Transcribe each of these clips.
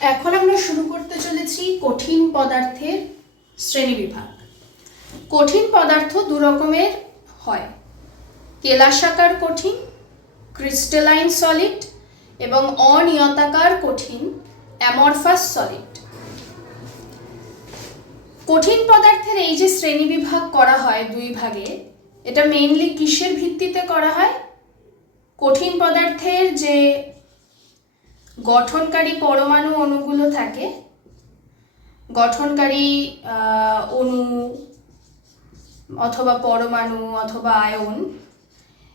এখন আমরা শুরু করতে চলেছি কঠিন পদার্থের শ্রেণীবিভাগ কঠিন পদার্থ দু রকমের হয়। কেলাসাকার কঠিন, ক্রিস্টালাইন সলিড এবং অনিয়তাকার কঠিন, অ্যামরফাস সলিড। কঠিন পদার্থের এই যে শ্রেণীবিভাগ করা হয় দুই ভাগে, এটা মেইনলি কিসের ভিত্তিতে করা হয়? কঠিন পদার্থের যে গঠনকারী পরমাণু অণুগুলো থাকে। গঠনকারী অণু অথবা পরমাণু অথবা আয়ন,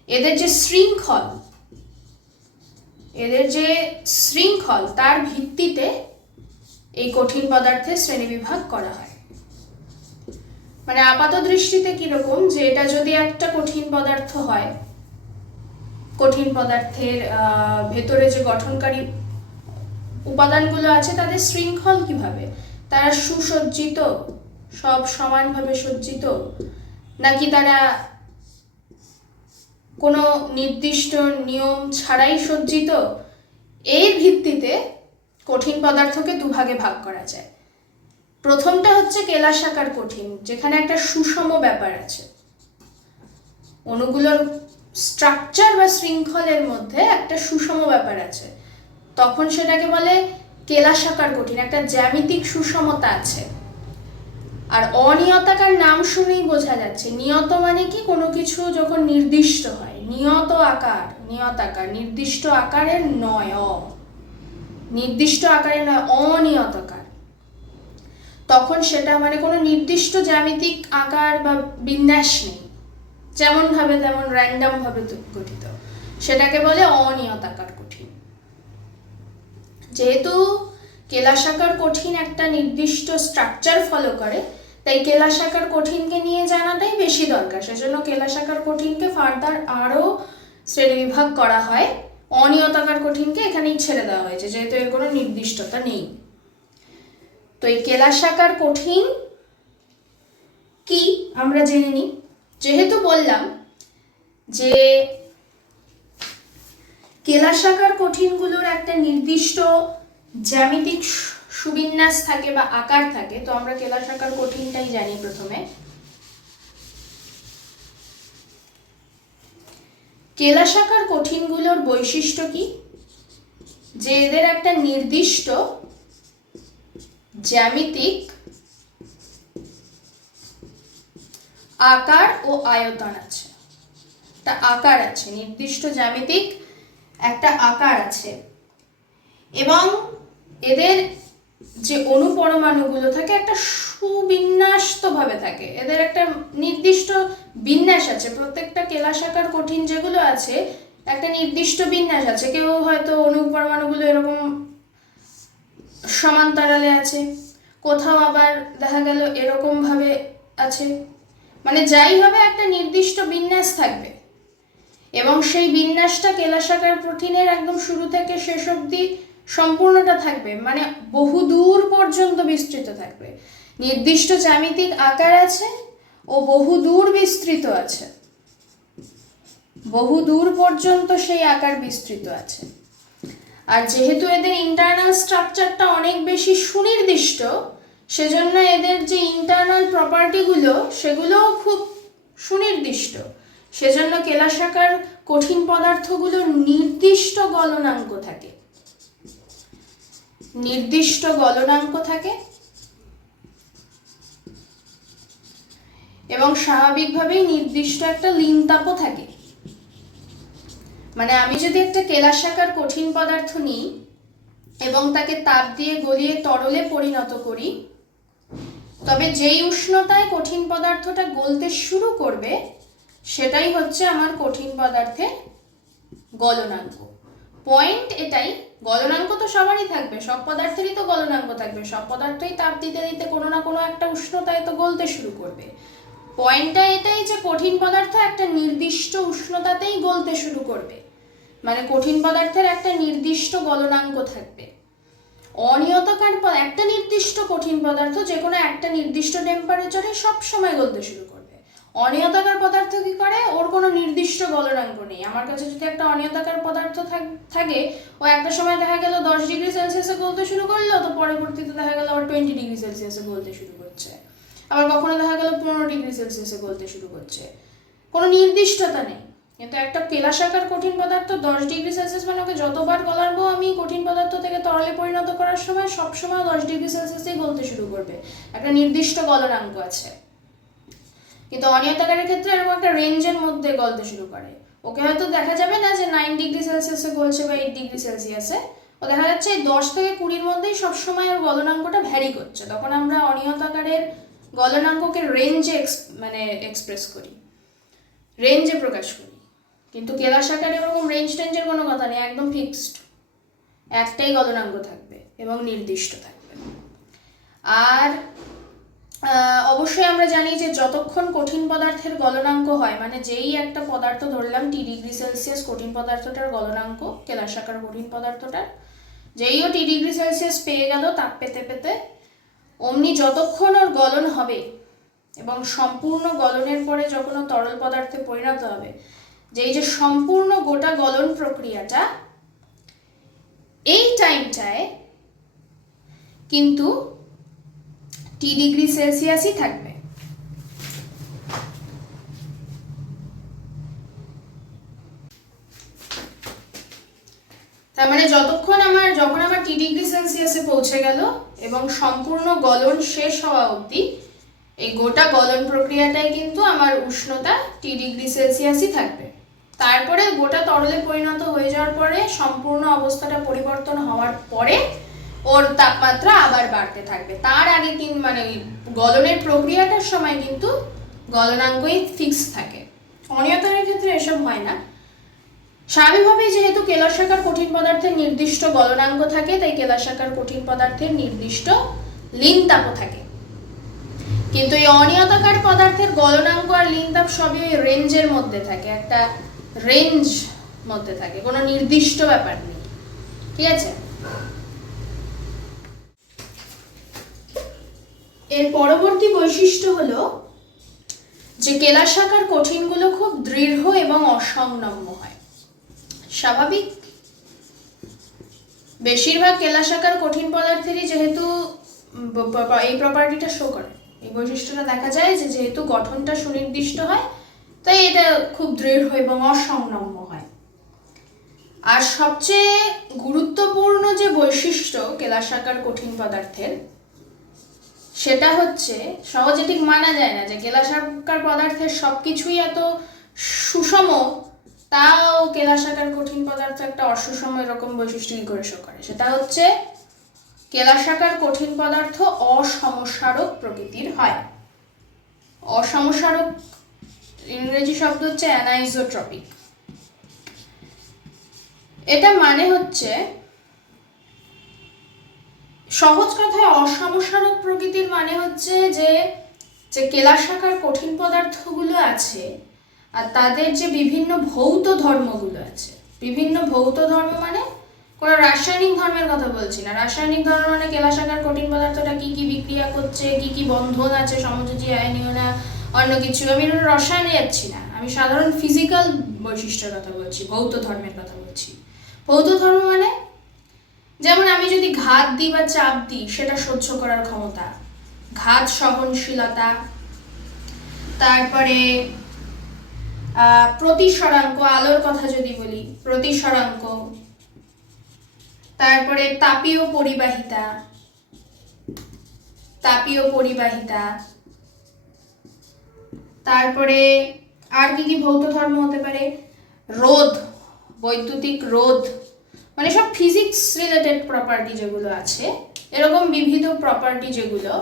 এদের যে শৃঙ্খল, এদের যে শৃঙ্খল, তার ভিত্তিতে এই কঠিন পদার্থের শ্রেণীবিভাগ করা হয়। মানে আপাত দৃষ্টিতে কীরকম যে এটা যদি একটা কঠিন পদার্থ হয়, কঠিন পদার্থের ভেতরে যে গঠনকারী উপাদানগুলো আছে তাদের শৃঙ্খল কীভাবে? তারা সুসজ্জিত, সব সমানভাবে সজ্জিত? নাকি তারা কোনো নির্দিষ্ট নিয়ম ছাড়াই সজ্জিত? এর ভিত্তিতে কঠিন পদার্থকে দুভাগে ভাগ করা যায়। প্রথমটা হচ্ছে কেলাসাকার কঠিন, যেখানে একটা সুষম ব্যাপার আছে। অণুগুলোর স্ট্রাকচার বা শৃঙ্খলের মধ্যে একটা সুষম ব্যাপার আছে। তখন সেটাকে বলে কেলাসাকার কঠিন, একটা জ্যামিতিক সুষমতা আছে। আর অনিয়তাকার নাম শুনেই বোঝা যাচ্ছে, নিয়ত মানে কি? কোনো কিছু যখন নির্দিষ্ট হয়, নিয়ত আকার নিয়ত আকার, নির্দিষ্ট আকারের নয়, অ। নির্দিষ্ট আকারের নয় অনিয়তাকার তখন সেটা মানে কোনো নির্দিষ্ট জ্যামিতিক আকার বা বিন্যাস নেই। যেমন ভাবে তেমন র্যান্ডম ভাবে গঠিত। সেটাকে বলে অনিয়তাকার যেহেতু কেলাসাকার কঠিন একটা নির্দিষ্ট স্ট্রাকচার ফলো করে, তাই কেলাসাকার কঠিনকে নিয়ে জানাটাই বেশি দরকার। সেজন্য কেলাসাকার কঠিনকে ফার্দার আরও শ্রেণীবিভাগ করা হয়। অনিয়তাকার কঠিনকে এখানেই ছেড়ে দেওয়া হয়েছে, যেহেতু এর কোনো নির্দিষ্টতা নেই। তো এই কেলাসাকার কঠিন কি? আমরা জেনে নিই। যেহেতু বললাম যে কেলাসাকার কঠিনগুলোর একটা নির্দিষ্ট জ্যামিতিক সুবিন্যাস থাকে বা আকার থাকে, তো আমরা কেলাসাকার কঠিনটাই জানি প্রথমে। কেলাসাকার কঠিনগুলোর বৈশিষ্ট্য কি? যে এদের একটা নির্দিষ্ট জ্যামিতিক আকার ও আয়তন আছে। তা আকার আছে, নির্দিষ্ট জ্যামিতিক একটা আকার আছে। এবং এদের যে অনুপরমাণুগুলো থাকে একটা সুবিন্যাস্তভাবে থাকে। এদের একটা নির্দিষ্ট বিন্যাস আছে। প্রত্যেকটা কেলাসাকার কঠিন যেগুলো আছে, একটা নির্দিষ্ট বিন্যাস আছে। কেউ হয়তো অনুপরমাণুগুলো এরকম সমান্তরালে আছে, কোথাও আবার দেখা গেল এরকম ভাবে আছে। মানে যাই হবে, একটা নির্দিষ্ট বিন্যাস থাকবে। এবং সেই বিন্যাসটা কেলাসাকার প্রোটিনের একদম শুরু থেকে শেষ অবধি সম্পূর্ণটা থাকবে মানে বহু দূর পর্যন্ত বিস্তৃত থাকবে। নির্দিষ্ট জ্যামিতিক আকার আছে ও বহু দূর বিস্তৃত আছে। বহু দূর পর্যন্ত সেই আকার বিস্তৃত আছে। আর যেহেতু এদের ইন্টারনাল স্ট্রাকচারটা অনেক বেশি সুনির্দিষ্ট, সেজন্য এদের যে ইন্টারনাল প্রপার্টিগুলো সেগুলোও খুব সুনির্দিষ্ট। সেজন্য কেলাসাকার কঠিন পদার্থগুলো নির্দিষ্ট গলনাঙ্ক থাকে। নির্দিষ্ট গলনাঙ্ক থাকে। এবং স্বাভাবিকভাবেই নির্দিষ্ট একটা লিনতাপও থাকে। মানে আমি যদি একটা কেলাসাকার কঠিন পদার্থ নিই এবং তাকে তাপ দিয়ে গলিয়ে তরলে পরিণত করি, তবে যেই উষ্ণতায় কঠিন পদার্থটা গলতে শুরু করবে সেটাই হচ্ছে আমার কঠিন পদার্থের গলনাঙ্ক। পয়েন্ট এটাই, গলনাঙ্ক তো সবারই থাকবে, সব পদার্থেরই তো গলনাঙ্ক থাকবে, সব পদার্থই তাপ দিতে দিতে কোনো না কোনো একটা উষ্ণতায় তো গলতে শুরু করবে। পয়েন্টটা এটাই যে কঠিন পদার্থ একটা নির্দিষ্ট উষ্ণতাতেই গলতে শুরু করবে। মানে কঠিন পদার্থের একটা নির্দিষ্ট গলনাঙ্ক থাকবে। অনিয়তাকার একটা নির্দিষ্ট কঠিন পদার্থ যে কোনো একটা নির্দিষ্ট টেম্পারেচারে সবসময় গলতে শুরু করবে। অনিয়তাকার পদার্থ কি করে? ওর কোনো নির্দিষ্ট গলনাঙ্ক নেই। আমার কাছে যদি একটা অনিয়তাকার পদার্থ থাক- ও একটা সময় দেখা গেল দশ ডিগ্রি সেলসিয়াসে গলতে শুরু করল, তো পরবর্তীতে দেখা গেল আবার টোয়েন্টি ডিগ্রি সেলসিয়াসে গলতে শুরু করছে। আবার কখনো দেখা গেল পনেরো ডিগ্রি সেলসিয়াসে গলতে শুরু করছে। কোনো নির্দিষ্টতা নেই। কিন্তু একটা কেলাসাকার কঠিন পদার্থ দশ ডিগ্রি সেলসিয়াস মানে ওকে যতবার গলাবো আমি কঠিন পদার্থ থেকে তরলে পরিণত করার সময় সবসময় দশ ডিগ্রি সেলসিয়াসেই গলতে শুরু করবে। একটা নির্দিষ্ট গলনাঙ্ক আছে। কিন্তু অনিয়তাকারের ক্ষেত্রে এরকম একটা রেঞ্জের মধ্যে গলতে শুরু করে। ওকে হয়তো দেখা যাবে না যে নাইন ডিগ্রি সেলসিয়াসে গলছে বা এইট ডিগ্রি সেলসিয়াসে ও দেখা যাচ্ছে এই দশ থেকে কুড়ির মধ্যেই সবসময় ওর গলনাঙ্কটা ভ্যারি করছে। তখন আমরা অনিয়তাকারের গলনাঙ্ককে রেঞ্জে মানে এক্সপ্রেস করি। রেঞ্জে প্রকাশ করি। কিন্তু কেলাস আকারে ওরকম রেঞ্জ টেঞ্জের কোনো কথা নেই, একদম ফিক্সড একটাই গলনাঙ্ক থাকবে এবং নির্দিষ্ট থাকবে। আর অবশ্যই আমরা জানি যে যতক্ষণ কঠিন পদার্থের গলনাঙ্ক হয় মানে যেই একটা পদার্থ ধরলাম টি ডিগ্রি সেলসিয়াস কঠিন পদার্থটার গলনাঙ্ক কেলাসাকার কঠিন পদার্থটার যেই ও টি ডিগ্রি সেলসিয়াস পেয়ে গেল তাপ পেতে পেতে, অমনি যতক্ষণ ওর গলন হবে এবং সম্পূর্ণ গলনের পরে যখন ও তরল পদার্থে পরিণত হবে, যেই যে সম্পূর্ণ গোটা গলন প্রক্রিয়াটা, এই টাইমটায় কিন্তু টি ডিগ্রি সেলসিয়াসই থাকবে। তার মানে যতক্ষণ আমার, যখন আমার টি ডিগ্রি সেলসিয়াসে পৌঁছে গেল এবং সম্পূর্ণ গলন শেষ হওয়া অবধি, এই গোটা গলন প্রক্রিয়াটাই কিন্তু আমার উষ্ণতা টি ডিগ্রি সেলসিয়াসই থাকবে। তারপরে গোটা তরলে পরিণত হয়ে যাওয়ার পরে, সম্পূর্ণ অবস্থাটা পরিবর্তন হওয়ার পরে ওর তাপমাত্রা আবার বাড়তে থাকবে। তার আগে কিন্তু মানে ওই গলনের প্রক্রিয়াটার সময় কিন্তু গলনাঙ্গই ফিক্স থাকে। অনিয়তনের ক্ষেত্রে এসব হয় না। স্বাভাবিকভাবেই যেহেতু কেলাসাকার কঠিন পদার্থের নির্দিষ্ট গলনাঙ্গ থাকে, তাই কেলাসাকার কঠিন পদার্থের নির্দিষ্ট লিন তাপও থাকে। কিন্তু এই অনিয়তাকার পদার্থের গলনাঙ্ক আর লিন তাপ সবই ওই রেঞ্জের মধ্যে থাকে, একটা রেঞ্জ মধ্যে থাকে, কোনো নির্দিষ্ট ব্যাপার নেই। ঠিক আছে? এর পরবর্তী বৈশিষ্ট্য হল যে কেলাসাকার কঠিনগুলো খুব দৃঢ় এবং অসংলগ্ন হয়। স্বাভাবিক? বেশিরভাগ কেলাসাকার কঠিন পদার্থেরই যেহেতু এই প্রপার্টিটা শো করে। এই বৈশিষ্ট্যটা দেখা যায় যে যেহেতু গঠনটা সুনির্দিষ্ট হয়, তাই এটা খুব দৃঢ় এবং অসংলগ্ন হয়। আর সবচেয়ে গুরুত্বপূর্ণ যে বৈশিষ্ট্য কেলাসাকার কঠিন পদার্থের সেটা হচ্ছে, সহজে ঠিক মানা যায় না যে কেলাসাকার পদার্থের সব কিছুই এত সুষম, তাও কেলাসাকার কঠিন পদার্থ একটা অসুষম এরকম বৈশিষ্ট্য করে শো করে? সেটা হচ্ছে কেলাসাকার কঠিন পদার্থ অসমসারক প্রকৃতির হয়। অসমসারক ইংরেজি শব্দ হচ্ছে অ্যানাইজোট্রপিক এটা মানে হচ্ছে সহজ কথায় অসমসারক প্রকৃতির মানে হচ্ছে যে যে কেলাসাকার কঠিন পদার্থগুলো আছে আর তাদের যে বিভিন্ন ভৌত ধর্মগুলো আছে। বিভিন্ন ভৌত ধর্ম মানে কোনো রাসায়নিক ধর্মের কথা বলছি না। রাসায়নিক ধর্ম মানে কেলাসাকার কঠিন পদার্থটা কি কি বিক্রিয়া করছে, কি কি বন্ধন আছে, সমযোজী আয়নীয় না অন্য কিছু। আমি রসায়নে যাচ্ছি না। আমি সাধারণ ফিজিক্যাল বৈশিষ্ট্যের কথা বলছি, ভৌত ধর্মের কথা বলছি। ভৌত ধর্ম মানে যেমন আমি যদি ঘাত দিই বা চাপ দিই, সেটা সহ্য করার ক্ষমতা। ঘাত সহনশীলতা। তারপরে প্রতিসরাঙ্ক, আলোর কথা যদি বলি, প্রতিসরাঙ্ক। তারপরে তাপীয় পরিবাহিতা। তাপীয় পরিবাহিতা। তারপরে, আর কি কি ভৌত ধর্ম হতে পারে? রোধ, বৈদ্যুতিক রোধ। মানে সব ফিজিক্স রিলেটেড প্রপার্টি যেগুলো আছে, এরকম বিবিধ প্রপার্টি যেগুলো,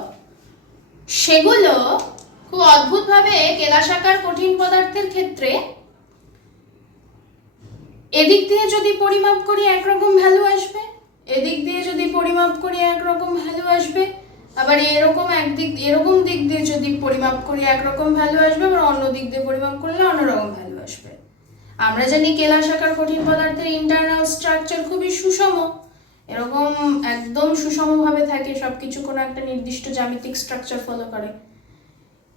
সেগুলো খুব অদ্ভুতভাবে কেলাসাকার কঠিন পদার্থের ক্ষেত্রে এদিক দিয়ে যদি পরিমাপ করি একরকম ভ্যালু আসবে, এদিক দিয়ে যদি পরিমাপ করি একরকম ভ্যালু আসবে, আবার এরকম একদিক, এরকম দিক দিয়ে যদি পরিমাপ করি একরকম ভ্যালু আসবে, আবার অন্য দিক দিয়ে পরিমাপ করলে অন্যরকম ভ্যালু আসবে। আমরা জানি কেলাসাকার কঠিন পদার্থের ইন্টারনাল স্ট্রাকচার খুবই সুষম। এরকম একদম সুষমভাবে থাকে, সবকিছু কোনো একটা নির্দিষ্ট জ্যামিতিক স্ট্রাকচার ফলো করে।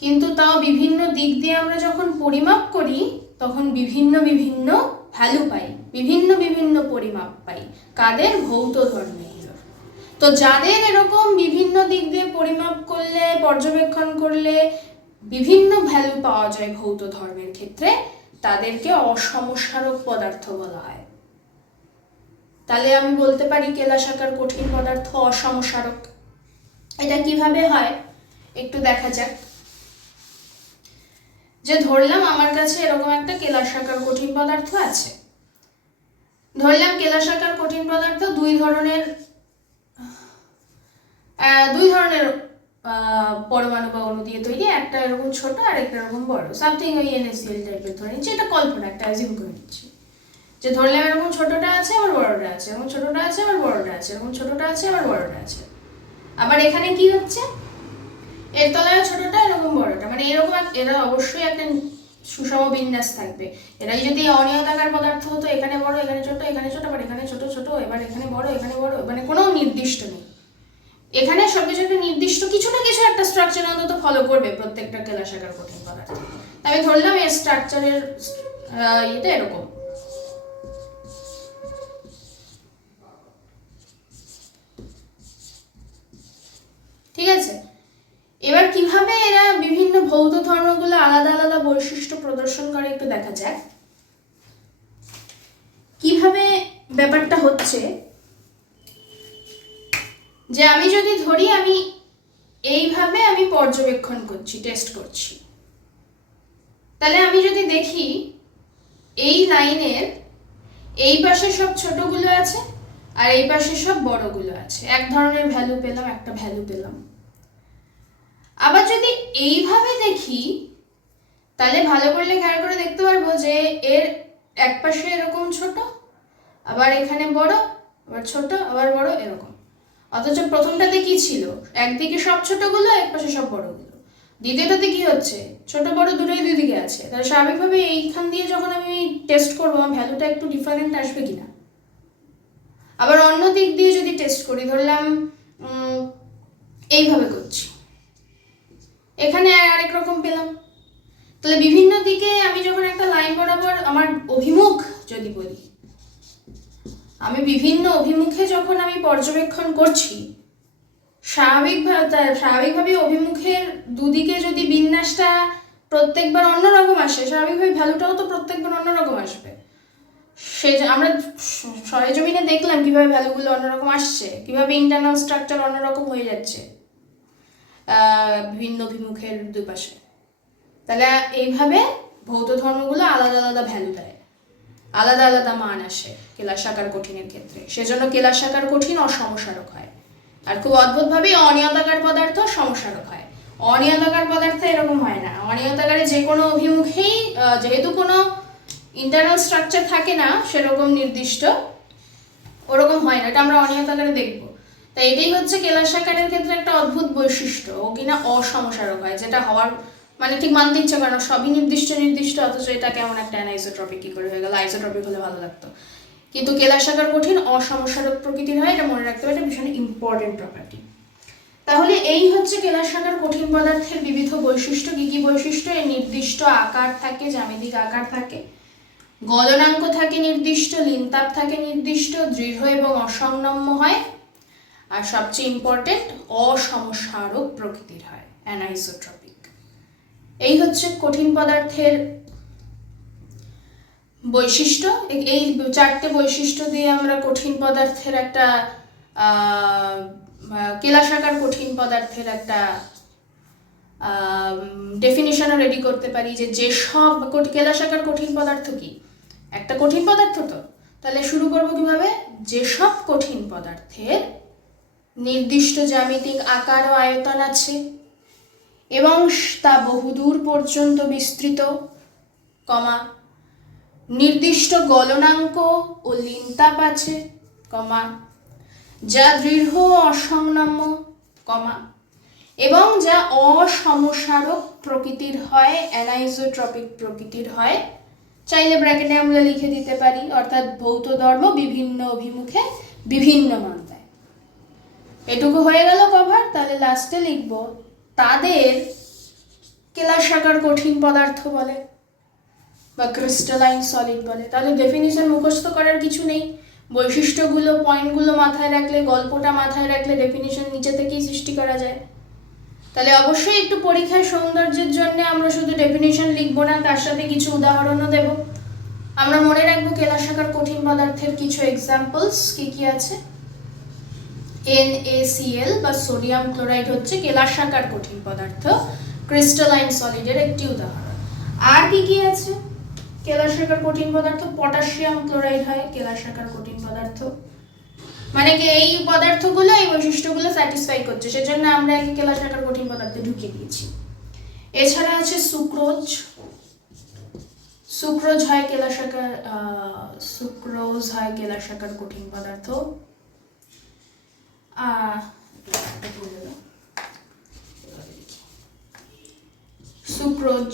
কিন্তু তাও বিভিন্ন দিক দিয়ে আমরা যখন পরিমাপ করি, তখন বিভিন্ন বিভিন্ন ভ্যালু পাই, বিভিন্ন বিভিন্ন পরিমাপ পাই, কাদের ভৌত ধর্মের। তো যাদের এরকম বিভিন্ন দিক দিয়ে পরিমাপ করলে, পর্যবেক্ষণ করলে বিভিন্ন ভ্যালু পাওয়া যায় ভৌত ধর্মের ক্ষেত্রে তাদেরকে অসমস্মারক পদার্থ বলা হয়। তাহলে আমি বলতে পারি কেলাসাকার কঠিন পদার্থ অসমস্মারক এটা কীভাবে হয়? একটু দেখা যাক। যে ধরলাম, আমার কাছে এরকম একটা কেলাসাকার কঠিন পদার্থ আছে। ধরলাম কেলাসাকার কঠিন পদার্থ দুই ধরনের দুই ধরনের পরমাণু বা অণু দিয়ে তৈরি, একটা এরকম ছোট আর একটা এরকম বড়। সামথিং ওই এনএসিএল টাইপের ধরে নিচ্ছি, এটা কল্পনা, একটা অ্যাজিউম করে নিচ্ছি। যে ধরলাম এরকম ছোটটা আছে, আবার বড়টা আছে, এরকম ছোটটা আছে, আবার বড়টা আছে, এরকম ছোটটা আছে, আবার বড়টা আছে। আবার এখানে কি হচ্ছে? এর তলায় ছোটটা, এরকম বড়টা। মানে এরকম এরা অবশ্যই একটা সুষম বিন্যাস থাকবে। এরাই যদি অনিয়তাকার পদার্থ হতো, এখানে বড়, এখানে ছোট এখানে ছোট, আবার এখানে ছোট ছোট, এবার এখানে বড় এখানে বড় মানে কোনো নির্দিষ্ট নেই। এখানে সবকিছু একটা নির্দিষ্ট কিছু না কিছু একটা স্ট্রাকচার অন্তত ফলো করবে প্রত্যেকটা কেলাসাকার কঠিন পদার্থ আমি ধরলাম এর স্ট্রাকচারের এটা এরকম। ঠিক আছে? এবার কীভাবে এরা বিভিন্ন ভৌত ধর্মগুলো আলাদা আলাদা বৈশিষ্ট্য প্রদর্শন করে একটু দেখা যাক। কীভাবে ব্যাপারটা হচ্ছে যে আমি যদি ধরি, আমি এইভাবে আমি পর্যবেক্ষণ করছি টেস্ট করছি। তাহলে আমি যদি দেখি, এই লাইনের এই পাশে সব ছোটগুলো আছে আর এই পাশে সব বড়গুলো আছে। এক ধরনের ভ্যালু পেলাম, একটা ভ্যালু পেলাম। আবার যদি এইভাবে দেখি, তাহলে ভালো করলে খেয়াল করে দেখতে পারব যে এর এক পাশে এরকম ছোট, আবার এখানে বড়, আবার ছোট, আবার বড়, এরকম। অথচ প্রথমটাতে কি ছিল? একদিকে সব ছোটগুলো এক পাশে সব বড়গুলো। দ্বিতীয়টাতে কি হচ্ছে? ছোট বড় দুটোই দুই দিকে আছে। তাহলে স্বাভাবিকভাবে এইখান দিয়ে যখন আমি টেস্ট করব, আমার ভ্যালুটা একটু ডিফারেন্ট আসবে কিনা? আবার অন্য দিক দিয়ে যদি টেস্ট করি, ধরলাম এইভাবে করছি। এখানে আরেক রকম পেলাম। তাহলে বিভিন্ন দিকে আমি যখন একটা লাইন বরাবর আমার অভিমুখ যদি বলি আমি বিভিন্ন অভিমুখে যখন আমি পর্যবেক্ষণ করছি, স্বাভাবিকভাবে স্বাভাবিকভাবে অভিমুখের দুদিকে যদি বিন্যাসটা প্রত্যেকবার অন্যরকম আসে, স্বাভাবিকভাবে ভ্যালুটাও তো প্রত্যেকবার অন্যরকম আসবে। সে আমরা সরেজমিনে দেখলাম কীভাবে ভ্যালুগুলো অন্যরকম আসছে, কীভাবে ইন্টারনাল স্ট্রাকচার অন্যরকম হয়ে যাচ্ছে বিভিন্ন অভিমুখের দুপাশে। তাহলে এইভাবে ভৌত ধর্মগুলো আলাদা আলাদা ভ্যালু দেয়। আলাদা আলাদা মান আসে কেলাসাকার কঠিনের ক্ষেত্রে। সেজন্য কেলাসাকার কঠিন অসমস্মারক হয়। আর খুব অদ্ভুতভাবে অনিয়তাকার পদার্থ সমস্যারক হয়। অনিয়তাকার পদার্থ এরকম হয় না। অনিয়তাকারে যে কোনো অভিমুখেই যেহেতু কোনো ইন্টারনাল স্ট্রাকচার থাকে না, সেরকম নির্দিষ্ট ওরকম হয় না। এটা আমরা অনিয়তাকারে দেখব। তাই এটাই হচ্ছে কেলাসাকারের ক্ষেত্রে একটা অদ্ভুত বৈশিষ্ট্য। ও কিনা অসমস্যারক হয়, যেটা হওয়ার মানে ঠিক মানতে ইচ্ছে করে না সবই নির্দিষ্ট নির্দিষ্ট, অথচ এটা কেমন একটা অ্যানাইসোট্রপিক কি করে হয়ে গেল? আইসোট্রপিক হলে ভালো লাগতো। কিন্তু কেলাসাকার কঠিন অসমস্যারক প্রকৃতির হয়, এটা মনে রাখতে হবে, এটা ভীষণ ইম্পর্টেন্ট প্রপার্টি তাহলে এই হচ্ছে কেলাসাকার কঠিন পদার্থের বিবিধ বৈশিষ্ট্য, কী কী বৈশিষ্ট্য? এর নির্দিষ্ট আকার থাকে, জ্যামিতিক আকার থাকে। গলনাঙ্ক থাকে নির্দিষ্ট, লিনতাপ থাকে নির্দিষ্ট, দৃঢ় এবং অসংনম্য হয়। আর সবচেয়ে ইম্পর্টেন্ট অসমস্যারক প্রকৃতির হয় অ্যানাইসোট্রপিক এই হচ্ছে কঠিন পদার্থের বৈশিষ্ট্য। এই চারটে বৈশিষ্ট্য দিয়ে আমরা কঠিন পদার্থের একটা কেলাসাকার কঠিন পদার্থের একটা ডেফিনিশনও রেডি করতে পারি যে যেসব কেলাসাকার কঠিন পদার্থ কি? একটা কঠিন পদার্থ তো। তাহলে শুরু করব কীভাবে? যেসব কঠিন পদার্থের নির্দিষ্ট জ্যামিতিক আকার ও আয়তন আছে। এবং তা বহুদূর পর্যন্ত বিস্তৃত, কমা, নির্দিষ্ট গলনাঙ্ক ও লিনতাপ আছে, কমা, যা দৃঢ় অসংলম্ব, কমা, এবং যা অসমসারক প্রকৃতির হয়, অ্যানাইজোট্রপিক প্রকৃতির হয়, চাইলে ব্র্যাকেটে আমরা লিখে দিতে পারি, অর্থাৎ ভৌত ধর্ম বিভিন্ন অভিমুখে বিভিন্ন দেয় এটুকু হয়ে গেল কভার তাহলে লাস্টে লিখব তাদের কেলাসাকার কঠিন পদার্থ বলে বা ক্রিস্টালাইন সলিড বলে। তাহলে ডেফিনিশন মুখস্থ করার কিছু নেই। বৈশিষ্ট্যগুলো, পয়েন্টগুলো মাথায় রাখলে, গল্পটা মাথায় রাখলে ডেফিনিশন নিচে থেকেই সৃষ্টি করা যায়। তাহলে অবশ্যই একটু পরীক্ষার সৌন্দর্যের জন্য আমরা শুধু ডেফিনিশন লিখব না, তার সাথে কিছু উদাহরণও দেব। আমরা মনে রাখব কেলাসাকার কঠিন পদার্থের কিছু এক্সাম্পলস কি কি আছে। NaCl বা সোডিয়াম ক্লোরাইড হচ্ছে কেলাসাকার কঠিন পদার্থ, ক্রিস্টালাইন সলিডের একটি উদাহরণ। আর কি কি আছে? কেলাসাকার কঠিন পদার্থ, পটাশিয়াম ক্লোরাইড হয় কেলাসাকার কঠিন পদার্থ। মানে কি এই পদার্থগুলো, এই বৈশিষ্ট্যগুলো স্যাটিসফাই করছে, সেজন্য আমরা একে কেলাসাকার কঠিন পদার্থে ঢুকিয়ে দিয়েছি। এছাড়া আছে সুক্রোজ। সুক্রোজ হয় কেলাসাকার সুক্রোজ হয় কেলাসাকার কঠিন পদার্থ। সুক্রোজ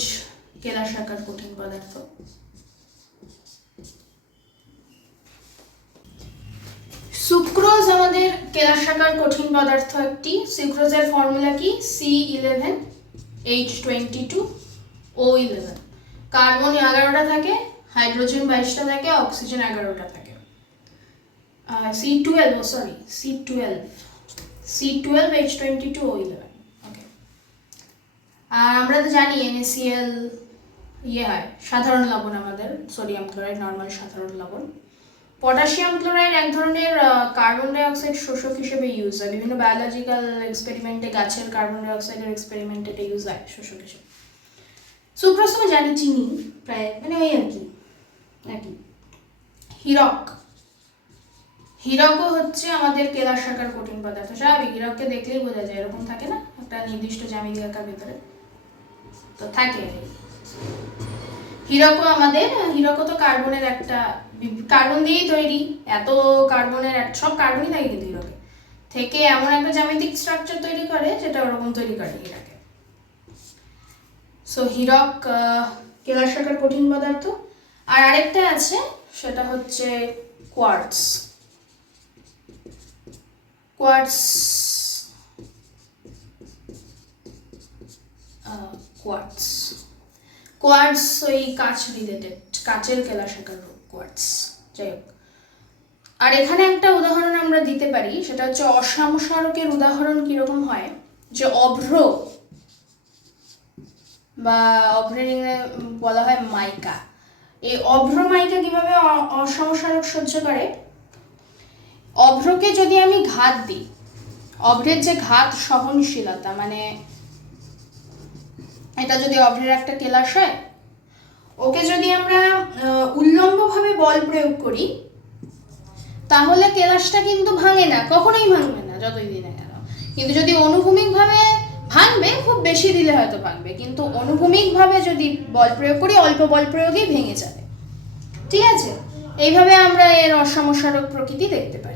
কেলাসাকার কঠিন পদার্থ। সুক্রোজ আমাদের কেলাসাকার কঠিন পদার্থ একটি। সুক্রোজের ফর্মুলা কি? C eleven H twenty two O eleven carbon এগারোটা থাকে, হাইড্রোজেন বাইশটা থাকে, অক্সিজেন এগারোটা থাকে। C twelve O sorry C twelve C twelve H twenty two O eleven okay আর আমরা তো জানি এনএসিএল ইয়ে হয়, সাধারণ লবণ আমাদের সোডিয়াম ক্লোরাইড নর্মাল সাধারণ লবণ. পটাশিয়াম ক্লোরাইড এক ধরনের কার্বন ডাইঅক্সাইড শোষক হিসেবে ইউজ হয়। বিভিন্ন বায়োলজিক্যাল এক্সপেরিমেন্টে গাছের কার্বন ডাইঅক্সাইডের এক্সপেরিমেন্টে এটা ইউজ হয়, শোষক হিসেবে। সুক্রোজ আমি জানি, চিনি, প্রায় মানে ওই আর কি, একই। হিরক হিরকও হচ্ছে আমাদের কেলাসাকার কঠিন পদার্থ। স্বাভাবিক হিরককে দেখলেই বোঝা যায় এরকম থাকে না? একটা নির্দিষ্ট জ্যামিতি আকার ভিতরে। তো থাকে। হিরকও আমাদের হিরকও তো কার্বনের একটা কার্বন দিয়েই তৈরি। এত কার্বনের সব কার্বনই থাকে কিন্তু হিরকে থেকে এমন একটা জ্যামিতিক স্ট্রাকচার তৈরি করে যেটা ওরকম তৈরি করে হিরাকে সো হিরক আহ, কেলাসাকার কঠিন পদার্থ। আর আরেকটা আছে সেটা হচ্ছে কোয়ার্টস কোয়ার্টস কোয়ার্টস কোয়ার্টস ওই কাঁচ রিলেটেড কাচের কেলাসাকার কোয়ার্টস যাই হোক। আর এখানে একটা উদাহরণ আমরা দিতে পারি সেটা হচ্ছে অসামসারকের উদাহরণ কীরকম হয়? যে অভ্র বা অভ্রের বলা হয় মাইকা। এই অভ্র মাইকা কীভাবে অসমসারক সহ্য করে? অভ্রকে যদি আমি ঘাত দিই, অভ্রের যে ঘাত সহনশীলতা মানে এটা যদি অভ্রের একটা কেলাস হয়, ওকে যদি আমরা উল্লম্বভাবে বল প্রয়োগ করি, তাহলে কেলাসটা কিন্তু ভাঙে না, কখনোই ভাঙবে না, যতই দিনে কেন কিন্তু যদি অনুভূমিকভাবে ভাঙবে, খুব বেশি দিলে হয়তো ভাঙবে, কিন্তু অনুভূমিকভাবে যদি বল প্রয়োগ করি, অল্প বল প্রয়োগেই ভেঙে যাবে। ঠিক আছে? এইভাবে আমরা এর অসমস্যারক প্রকৃতি দেখতে পারি।